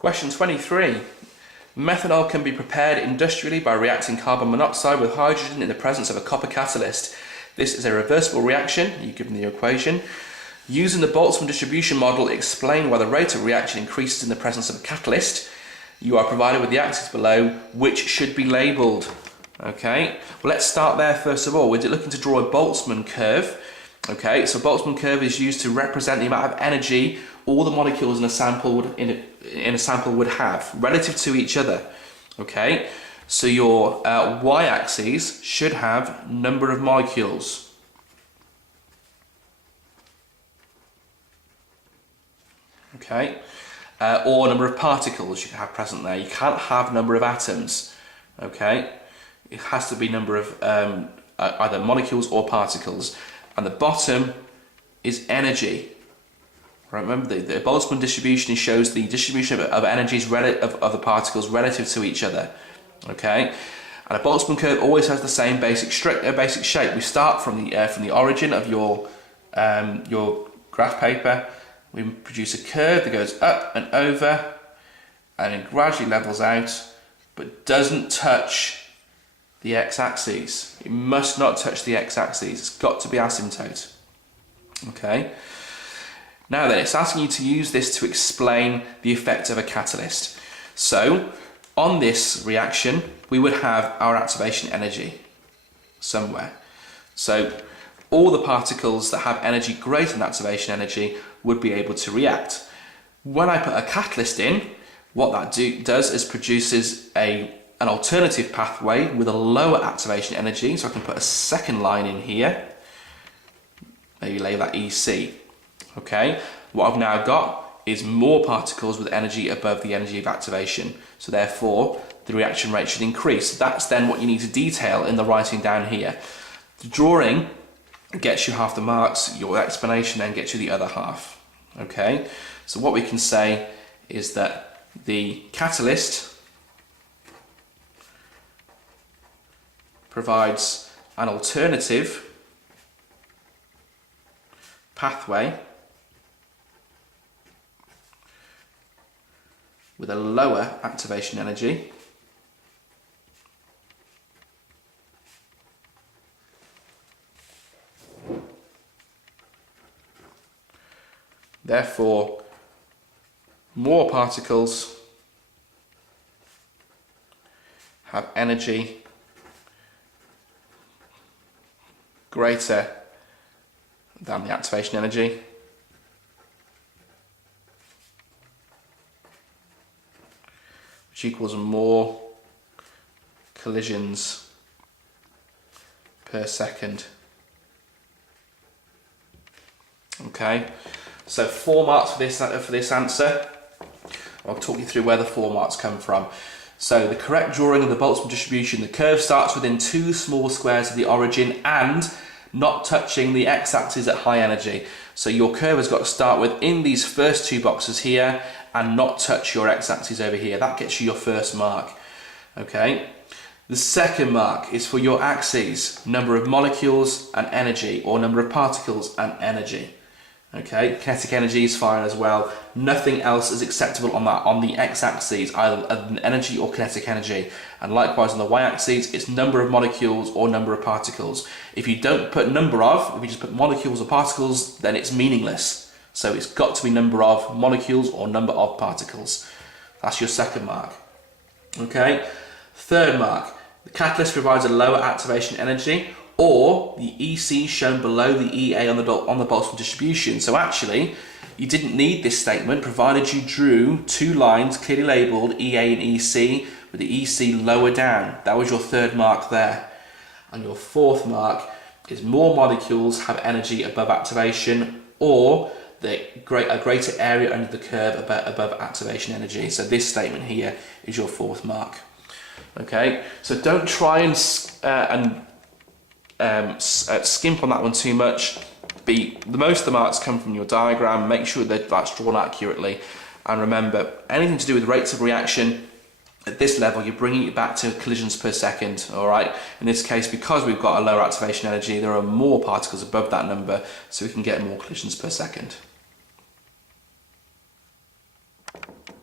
Question 23. Methanol can be prepared industrially by reacting carbon monoxide with hydrogen in the presence of a copper catalyst. This is a reversible reaction. You're given the equation. Using the Boltzmann distribution model, explain why the rate of reaction increases in the presence of a catalyst. You are provided with the axes below, which should be labelled. Okay, well, let's start there first of all. We're looking to draw a Boltzmann curve. Okay, so Boltzmann curve is used to represent the amount of energy all the molecules in a sample would have relative to each other. Okay, so your y-axis should have number of molecules. Okay, or number of particles you can have present there. You can't have number of atoms. Okay, it has to be number of either molecules or particles. And the bottom is energy. Right, remember the Boltzmann distribution shows the distribution of energies of the particles relative to each other. Okay, and a Boltzmann curve always has the same basic shape. We start from the origin of your graph paper. We produce a curve that goes up and over, and it gradually levels out, but doesn't touch the x-axis. It must not touch the x-axis. It's got to be asymptote. Okay. Now then, it's asking you to use this to explain the effect of a catalyst. So, on this reaction, we would have our activation energy somewhere. So, all the particles that have energy greater than activation energy would be able to react. When I put a catalyst in, what that does is produces an alternative pathway with a lower activation energy. So I can put a second line in here, maybe label that EC. Okay, what I've now got is more particles with energy above the energy of activation. So therefore, the reaction rate should increase. That's then what you need to detail in the writing down here. The drawing gets you half the marks, your explanation then gets you the other half. Okay, so what we can say is that the catalyst provides an alternative pathway with a lower activation energy . Therefore, more particles have energy greater than the activation energy, which equals more collisions per second. Okay, so 4 marks for this answer. I'll talk you through where the 4 marks come from. So the correct drawing of the Boltzmann distribution, the curve starts within 2 small squares of the origin and not touching the x-axis at high energy. So your curve has got to start within these first 2 boxes here and not touch your x-axis over here. That gets you your first mark. Okay. The second mark is for your axes, number of molecules and energy, or number of particles and energy. Okay, kinetic energy is fine as well. Nothing else is acceptable on the x-axis, either energy or kinetic energy. And likewise on the y-axis, it's number of molecules or number of particles. If you don't put number of, if you just put molecules or particles, then it's meaningless. So it's got to be number of molecules or number of particles. That's your second mark. Okay, third mark, the catalyst provides a lower activation energy, or the EC shown below the EA on the Boltzmann distribution. So actually, you didn't need this statement provided you drew 2 lines clearly labelled EA and EC with the EC lower down. That was your third mark there. And your fourth mark is more molecules have energy above activation, or a greater area under the curve above activation energy. So this statement here is your fourth mark. Okay, so don't try and skimp on that one too much. Most of the marks come from your diagram. Make sure that that's drawn accurately, and remember, anything to do with rates of reaction at this level, you're bringing it back to collisions per second. All right, in this case, because we've got a lower activation energy, there are more particles above that number, so we can get more collisions per second.